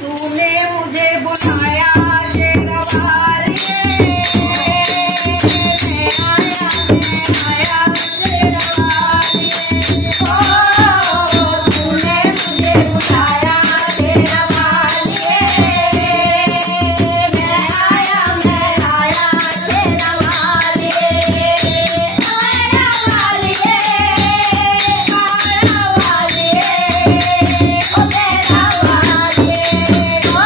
तूने मुझे बुलाया शेरवालिए, मैं आया शेरवालिए। ओ तूने मुझे बुलाया शेरवालिए, मैं आया शेरवालिए। आया वालिए, आया वालिए, ओ मेरा वालिए। ओ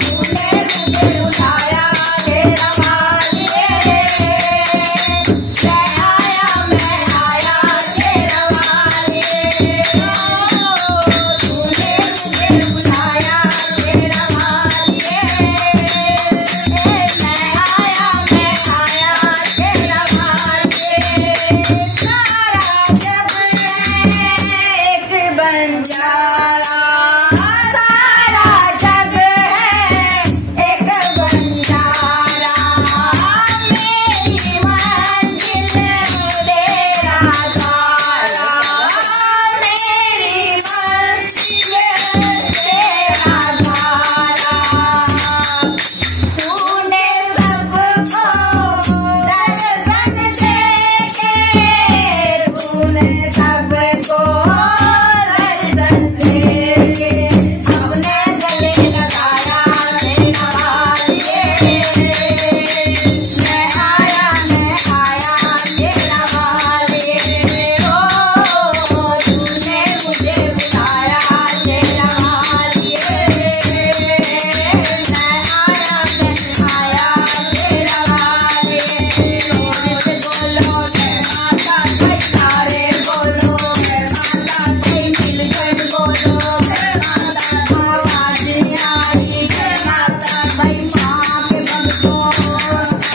तूने मुझे बुलाया शेरवालिए, मैं आया शेरवालिए। ओ तूने मुझे बुलाया शेरवालिए, मैं आया शेरवालिए। सारा जग है एक बंजारा, सारा जग है एक बंजारा। मेरी मंजिल तेरा द्वारा, मेरी मंजिल तेरा द्वारा। तूने सबको दर्शन देके, तूने सबको दर्शन देके अपने गले लगाया शेरवालिए। मैं आया शेरवालिए। ओ तूने मुझे बुलाया शेरवालिए, मैं आया शेरवालिए। बोलो जय माता दी, सारे बोलो जय माता दी, मिलकर बोलो जय माता। आवाज आई जय माता दी, माँ के भक्तों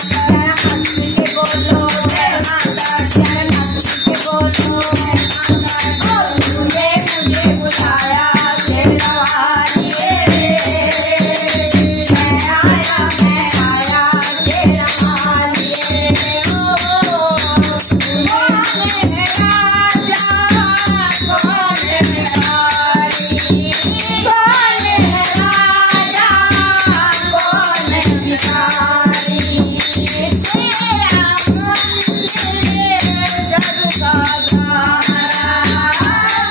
जय हंस के बोलो जय माता, जय हंस के बोलो जय माता। ओ तूने मुझे बुलाया शेरवालिए, मैं आया शेरवालिए। ओ कौन है राजा, कौन है बिहारी, कौन है राजा, कौन है बिहारी। तेरा मंदिर सबका द्वारा,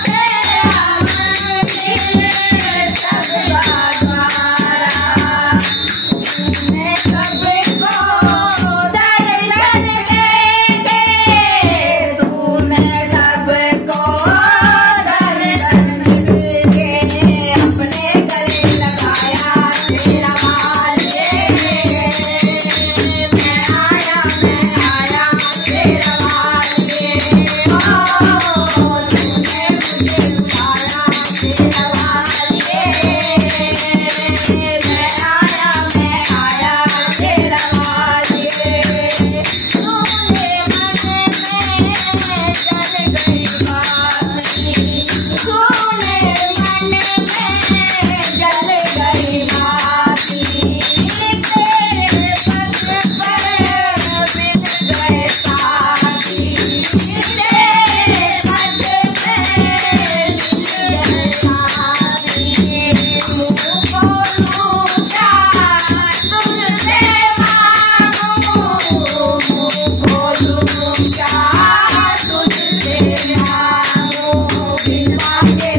तेरा मंदिर सबका द्वारा। तूने सबको दर्शन देके, तूने सबको दर्शन देके अपने गले लगाया शेरवालिए। मैं आया शेरवालिए। ओ तूने मुझे बुलाया शेरवालिए, मैं आया शेरवालिए। तूने मन में जल गई बाती, तूने मन में जल गई बाती। तेरे पद पर मिल गए साथी, तेरे पद पे मिल गए साथी। मुँह बोलूं क्या तुझसे मांगूं, मुँह बोलूं क्या तुझसे मांगूं। बिन मांगे